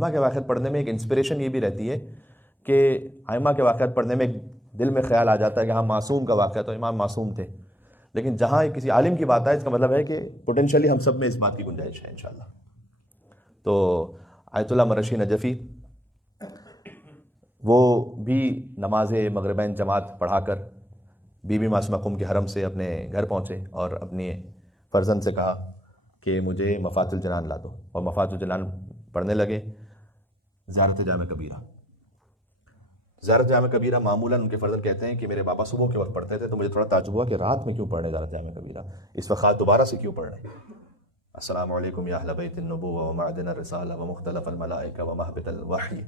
ائمہ کے واقعات پڑھنے میں ایک انسپریشن یہ بھی رہتی ہے کہ ائمہ کے واقعات پڑھنے میں دل میں خیال آ جاتا ہے کہ ہاں معصوم کا واقعہ تو امام معصوم تھے، لیکن جہاں کسی عالم کی بات آئے اس کا مطلب ہے کہ پوٹینشلی ہم سب میں اس بات کی گنجائش ہے انشاءاللہ۔ تو آیت اللہ مرشی نجفی وہ بھی نماز مغربین جماعت پڑھا کر بی بی معصومہ قم کے حرم سے اپنے گھر پہنچے اور اپنے فرزند سے کہا کہ مجھے مفاتح الجنان لا دو، اور مفاتح الجنان پڑھنے لگے۔ زیارت جامع کبیرہ، زیارت جامع کبیرہ معمولاً ان کے فرزند کہتے ہیں کہ میرے بابا صبح کے وقت پڑھتے تھے، تو مجھے تھوڑا تعجب ہوا کہ رات میں کیوں پڑھ رہے زیارت جامع کبیرہ، اس وقت دوبارہ سے کیوں پڑھ رہے ہیں؟ السلام علیکم یا اہل بیت النبوہ ومعدن الرسالہ ومختلف الملائکہ ومہبط الوحی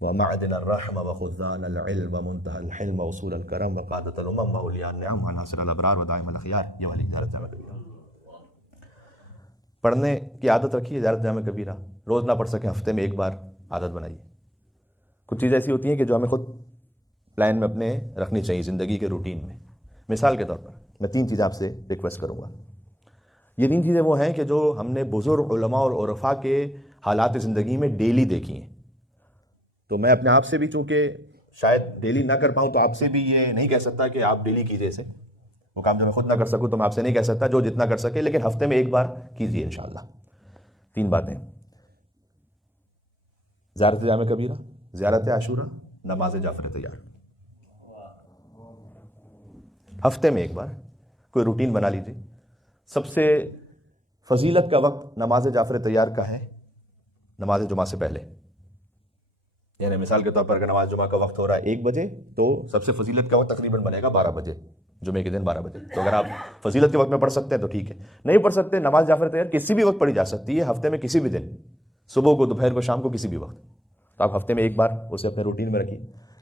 ومعدن الرحمہ وخزان العلم ومنتہى الحلم وصول الکرم وقادۃ الامم واولیاء النعم وناصر الابرار ودائم الاخیار، یہ والی زیارت جامع کبیرہ پڑھنے کی عادت رکھیے۔ زیارت جامع کبیرہ روز نہ پڑھ سکیں، ہفتے میں ایک بار عادت بنائیے۔ کچھ چیزیں ایسی ہوتی ہیں کہ جو ہمیں خود پلان میں اپنے رکھنی چاہیے زندگی کے روٹین میں۔ مثال کے طور پر میں 3 چیزیں آپ سے ریکویسٹ کروں گا۔ یہ 3 چیزیں وہ ہیں کہ جو ہم نے بزرگ علماء اور عرفاء کے حالات زندگی میں ڈیلی دیکھی ہیں، تو میں اپنے آپ سے بھی چونکہ شاید ڈیلی نہ کر پاؤں تو آپ سے بھی یہ نہیں کہہ سکتا کہ آپ ڈیلی کیجئے اسے، وہ کام جو میں خود نہ کر سکوں تو میں آپ سے نہیں کہہ سکتا، جو جتنا کر سکے، لیکن ہفتے میں ایک بار کیجئے انشاءاللہ۔ 3 باتیں: زیارت جامع کبیرہ، زیارت عاشورہ، نماز جعفر طیار۔ ہفتے میں ایک بار کوئی روٹین بنا لیجیے۔ سب سے فضیلت کا وقت نماز جعفر طیار کا ہے نماز جمعہ سے پہلے، یعنی مثال کے طور پر اگر نماز جمعہ کا وقت ہو رہا ہے 1 بجے تو سب سے فضیلت کا وقت تقریباً بنے گا 12 بجے، جمعے کے دن 12 بجے۔ تو اگر آپ فضیلت کے وقت میں پڑھ سکتے ہیں تو ٹھیک ہے، نہیں پڑھ سکتے نماز جعفر طیار کسی بھی وقت پڑھی جا سکتی ہے، ہفتے میں کسی بھی دن، صبح کو، دوپہر کو، شام کو، کسی بھی وقت۔ تو آپ ہفتے میں ایک بار اسے اپنے روٹین میں رکھیے۔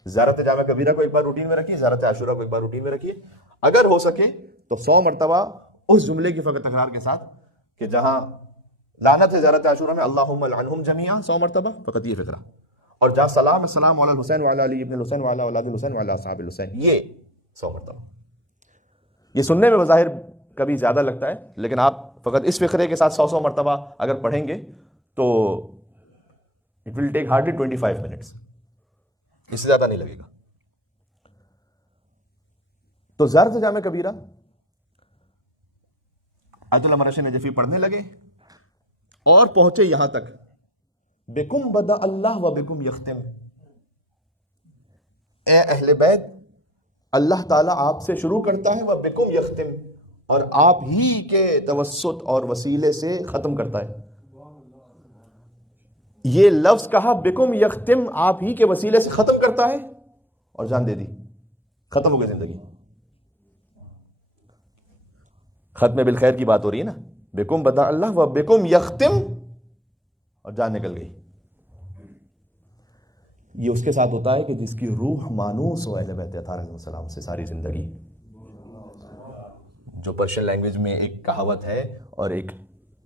زیارت جامع کبیرہ کو ایک بار روٹین میں رکھیے، زیارت عاشورہ کو ایک بار روٹین میں رکھیے۔ اگر ہو سکے تو 100 مرتبہ اس جملے کی فقط تکرار کے ساتھ کہ جہاں لعنت ہے زیارت عاشورہ میں اللہم لعنہم جمیعا، 100 مرتبہ فقط یہ فقرہ، اور جہاں سلام السلام علی الحسین وعلی علی ابن الحسین وعلی اولاد الحسین وعلی اصحاب الحسین، یہ 100 مرتبہ۔ یہ سننے میں بظاہر کبھی زیادہ لگتا ہے، لیکن آپ فقط اس فقرے کے ساتھ 100 مرتبہ اگر پڑھیں گے تو it will take hardly 25 minutes، اس سے زیادہ نہیں لگے گا۔ تو زیارت جامع کبیرہ آیت اللہ مرشی نجفی پڑھنے لگے اور پہنچے یہاں تک بکم بدا اللہ و بکم یختم، اے اہل بیت اللہ تعالیٰ آپ سے شروع کرتا ہے، و بکم یختم، اور آپ ہی کے توسط اور وسیلے سے ختم کرتا ہے۔ یہ لفظ کہا بکم یختم، آپ ہی کے وسیلے سے ختم کرتا ہے، اور جان دے دی، ختم ہو گئی زندگی۔ ختم بالخیر کی بات ہو رہی ہے نا، بکم بدا اللہ و بکم یختم، اور جان نکل گئی۔ یہ اس کے ساتھ ہوتا ہے کہ جس کی روح مانوس ہو اہل بیت اطہار علیہ السلام سے ساری زندگی۔ جو پرشین لینگویج میں ایک کہاوت ہے اور ایک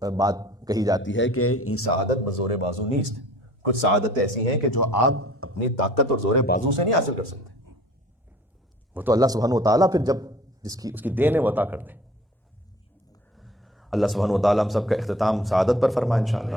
بات کہی جاتی ہے کہ یہ سعادت بزور بازو نیست، کچھ سعادت ایسی ہیں کہ جو آپ اپنی طاقت اور زور بازو سے نہیں حاصل کر سکتے، وہ تو اللہ سبحانہ وتعالیٰ پھر جب جس کی اس کی دین ہے وہ عطا کرتے ہیں۔ اللہ سبحانہ وتعالیٰ ہم سب کا اختتام سعادت پر فرمائے انشاءاللہ۔